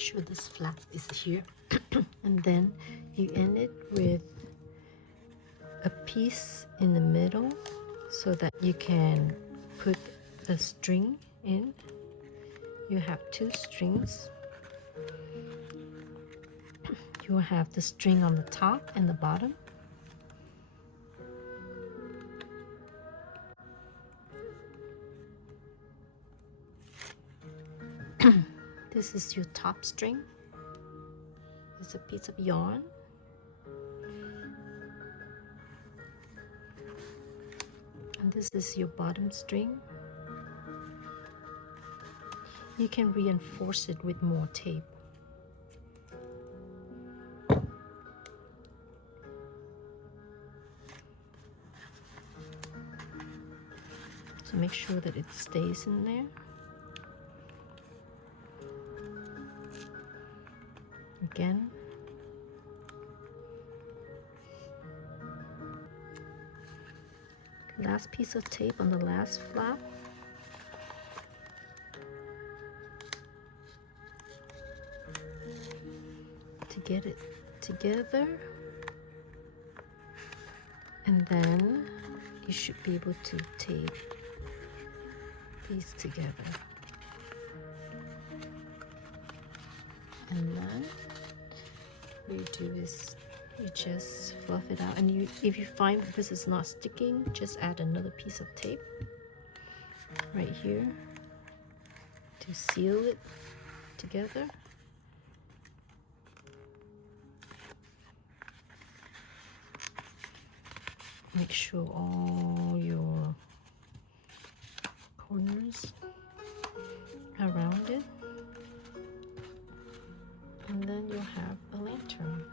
sure this flap is here. And then you end it with a piece in the middle so that you can put the string in. You have two strings. You will have the string on the top and the bottom. This is your top string. It's a piece of yarn. And this is your bottom string. You can reinforce it with more tape. So make sure that it stays in there. Again. Last piece of tape on the last flap. To get it together. And then you should be able to tape these together. And then what you do is you just fluff it out, and if you find that this is not sticking, just add another piece of tape right here to seal it together. Make sure all your corners around it, and then you'll have a lantern.